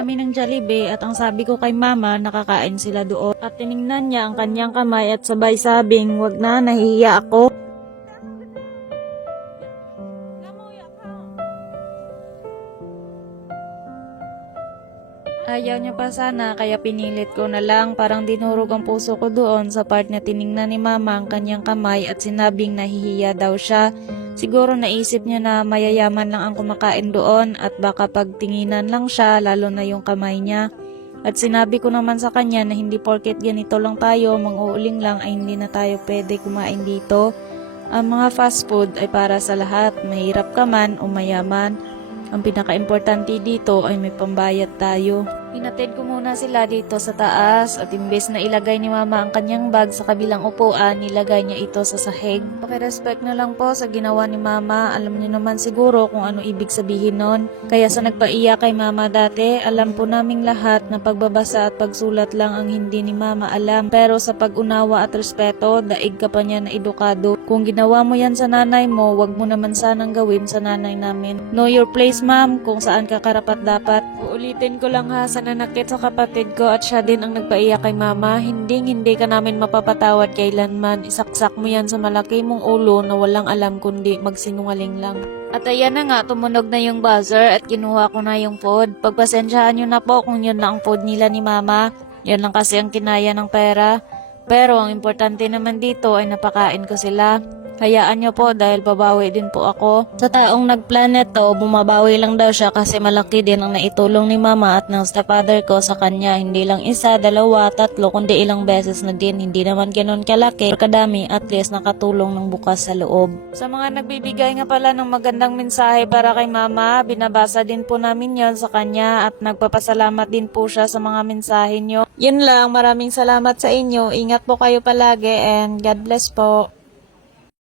kami ng Jollibee at ang sabi ko kay mama, nakakain sila doon. At tiningnan niya ang kanyang kamay at sabay sabing, wag na, nahihiya ako. Ayaw niya pa sana kaya pinilit ko na lang parang dinurog ang puso ko doon sa part na tiningnan ni mama ang kanyang kamay at sinabing nahihiya daw siya. Siguro naisip niya na mayayaman lang ang kumakain doon at baka pagtinginan lang siya lalo na yung kamay niya. At sinabi ko naman sa kanya na hindi porket ganito lang tayo, mang-uuling lang ay hindi na tayo pwede kumain dito. Ang mga fast food ay para sa lahat, mahirap ka man o mayaman. Ang pinaka-importante dito ay may pambayad tayo. Inatid ko muna sila dito sa taas at imbes na ilagay ni mama ang kanyang bag sa kabilang upuan, nilagay niya ito sa sahig. Pakirespect na lang po sa ginawa ni mama. Alam niyo naman siguro kung ano ibig sabihin nun. Kaya sa nagpaiyak kay mama dati, alam po naming lahat na pagbabasa at pagsulat lang ang hindi ni mama alam. Pero sa pag-unawa at respeto, daig ka pa niya na edukado. Kung ginawa mo yan sa nanay mo, wag mo naman sanang gawin sa nanay namin. Know your place ma'am, kung saan ka karapat dapat. Uulitin ko lang ha sa nanakit sa kapatid ko at siya din ang nagpaiyak kay mama. Hindi hindi ka namin mapapatawad kailanman. Isaksak mo yan sa malaki mong ulo na walang alam kundi magsinungaling lang. At ayan na nga, tumunog na yung buzzer at kinuha ko na yung food. Pagpasensyahan nyo na po kung yun na ang food nila ni mama. Yan lang kasi ang kinaya ng pera. Pero ang importante naman dito ay napakain ko sila. Hayaan nyo po dahil babawi din po ako. Sa taong nagplanet to, bumabawi lang daw siya kasi malaki din ang naitulong ni mama at ng stepfather ko sa kanya. Hindi lang isa, dalawa, tatlo, kundi ilang beses na din. Hindi naman ganun kalaki. Kadami at least nakatulong ng bukas sa loob. Sa mga nagbibigay nga pala ng magandang mensahe para kay mama, binabasa din po namin yon sa kanya at nagpapasalamat din po siya sa mga mensahe nyo. Yun lang, maraming salamat sa inyo. Ingat po kayo palagi and God bless po.